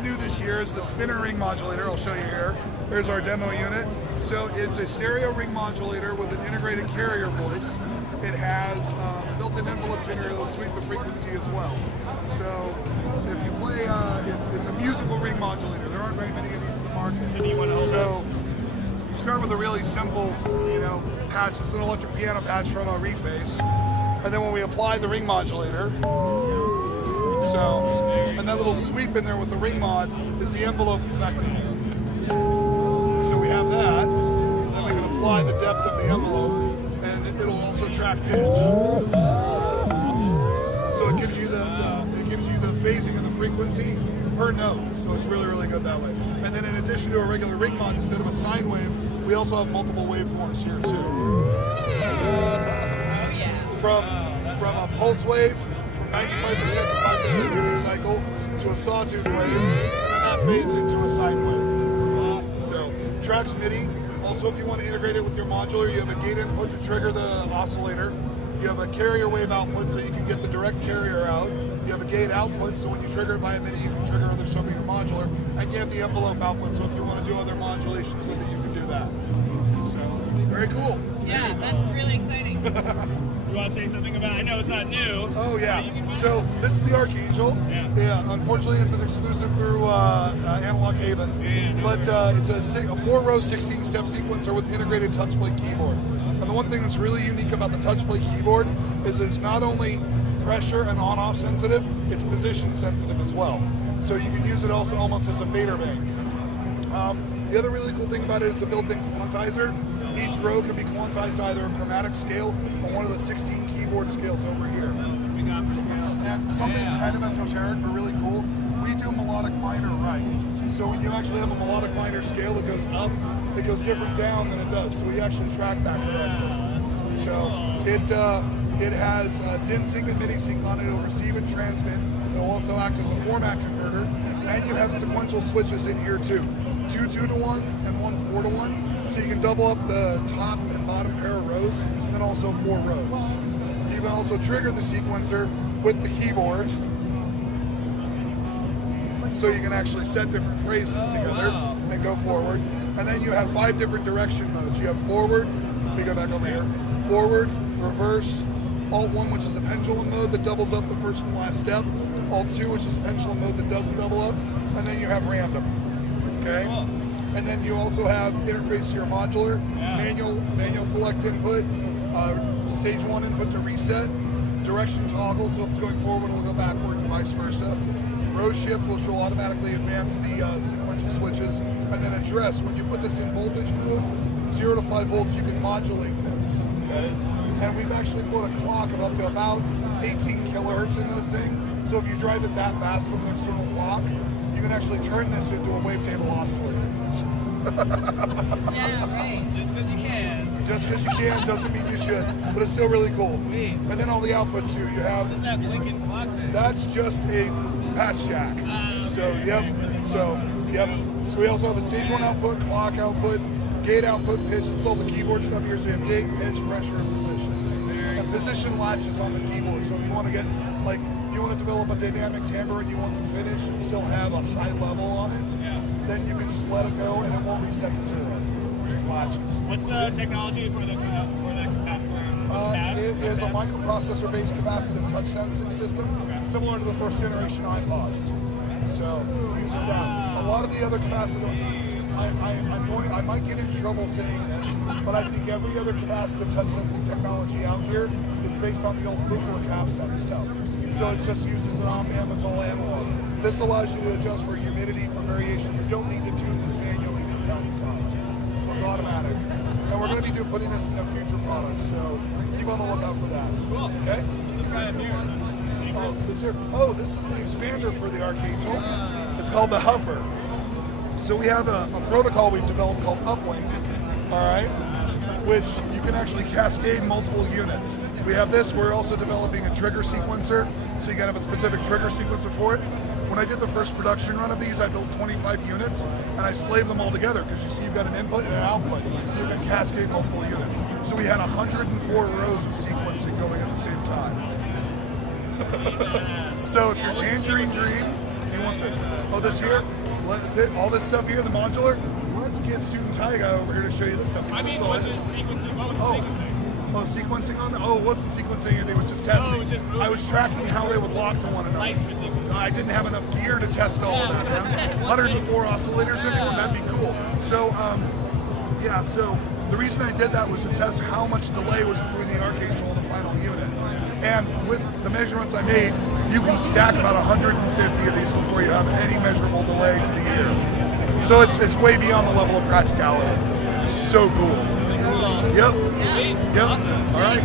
brand new this year is the spinner ring modulator. I'll show you here. There's our demo unit. So it's a stereo ring modulator with an integrated carrier voice. It has built-in envelope generator that will sweep the frequency as well. So if you play, it's a musical ring modulator. There aren't very many of these in the market. So you start with a really simple, patch. It's an electric piano patch from a Reface. And then when we apply the ring modulator, and that little sweep in there with the ring mod is the envelope effect in it. So we have that, then we can apply the depth of the envelope, and it'll also track pitch. So it gives you the phasing of the frequency per note. So it's really, really good that way. And then in addition to a regular ring mod, instead of a sine wave, we also have multiple waveforms here too. From a pulse wave, from 95% to 5% tuning cycle, to a sawtooth wave, and then that fades into a sine wave. Awesome. So, tracks MIDI. Also, if you want to integrate it with your modular, you have a gate input to trigger the oscillator. You have a carrier wave output, so you can get the direct carrier out. You have a gate output, so when you trigger it via MIDI, you can trigger other stuff in your modular. And you have the envelope output, so if you want to do other modulations with it, you can do that. So, very cool. Yeah, that's really exciting. You want to say something about? I know it's not new. Oh yeah. So this is the Archangel. Yeah. Unfortunately, it's an exclusive through Analog Haven. Yeah, but it's a 4-row 16-step sequencer with integrated touchplate keyboard. And the one thing that's really unique about the touchplate keyboard is that it's not only pressure and on-off sensitive, it's position sensitive as well. So you can use it also almost as a fader bank. The other really cool thing about it is the built-in quantizer. Each row can be quantized to either a chromatic scale or one of the 16 keyboard scales over here. And something that's kind of esoteric but really cool, we do melodic minor right. So when you actually have a melodic minor scale that goes up, it goes different down than it does. So we actually track that correctly. So it has DIN sync and MIDI sync on it. It'll receive and transmit. It'll also act as a format converter. And you have sequential switches in here too. 2 2-to-1 and 1 4-to-1. So you can double up the top and bottom pair of rows, and then also 4 rows. You can also trigger the sequencer with the keyboard. So you can actually set different phrases together and go forward. And then you have 5 different direction modes. You have forward, let me go back over here, forward, reverse, Alt-1, which is a pendulum mode that doubles up the first and last step, Alt-2, which is a pendulum mode that doesn't double up, and then you have random, okay? And then you also have interface to your modular, manual select input, stage 1 input to reset, direction toggle, so if it's going forward, it'll go backward and vice versa. Row shift, which will automatically advance the sequential switches, and then address. When you put this in voltage mode, from 0 to 5 volts, you can modulate this. Okay? And we've actually put a clock of up to about 18 kilohertz into this thing. So if you drive it that fast with an external clock, you can actually turn this into a wavetable oscillator. Yeah, right. Just because you can. Just because you can doesn't mean you should, but it's still really cool. Sweet. And then all the outputs too. You have. What's that blinking clock there? That's just a patch jack. So we also have a stage 1 output, clock output, gate output, pitch. That's all the keyboard stuff here. So you have gate, pitch, pressure, and position. And position latches on the keyboard. So if you want to get you want to develop a dynamic timbre and you want to finish and still have a high level on it, then you can just let it go and it won't reset to 0. Just latches. What's the technology for the capacitor? It is a microprocessor-based capacitive touch sensing system, similar to the first generation iPods. So it uses that. A lot of the other capacitive, I might get into trouble saying this, but I think every other capacitive touch sensing technology out here is based on the old Buchla capset stuff. So it just uses an NAMM, it's all analog. This allows you to adjust for humidity, for variation. You don't need to tune this manually from time to time. So it's automatic. And we're going to be putting this into future products, so keep on the lookout for that. Cool. Okay? What's this guy up here? This is the expander for the Archangel. It's called the Huffer. So we have a protocol we've developed called Uplink, all right, which you can actually cascade multiple units. We have this, we're also developing a trigger sequencer, so you can have a specific trigger sequencer for it. When I did the first production run of these, I built 25 units, and I slaved them all together, because you see you've got an input and an output. You can cascade multiple units. So we had 104 rows of sequencing going at the same time. So if you're Tangerine Dream, you want this. this? Oh, this here? All this stuff here, the modular? Let's get Suit and Tie guy over here to show you this stuff. I mean, was it sequencing? What was the sequencing? Oh, sequencing on that? Oh, it wasn't sequencing, it was just testing. Oh, it was just moving. I was tracking how they would lock to one another. Lights for sequencing. I didn't have enough gear to test all of that. 104 oscillators in it, that'd be cool. So, yeah, so the reason I did that was to test how much delay was between the Archangel and the final unit. And with the measurements I made, you can stack about 150 of these before you have any measurable delay to the ear. So it's way beyond the level of practicality. It's so cool. Yep. Yep. All right.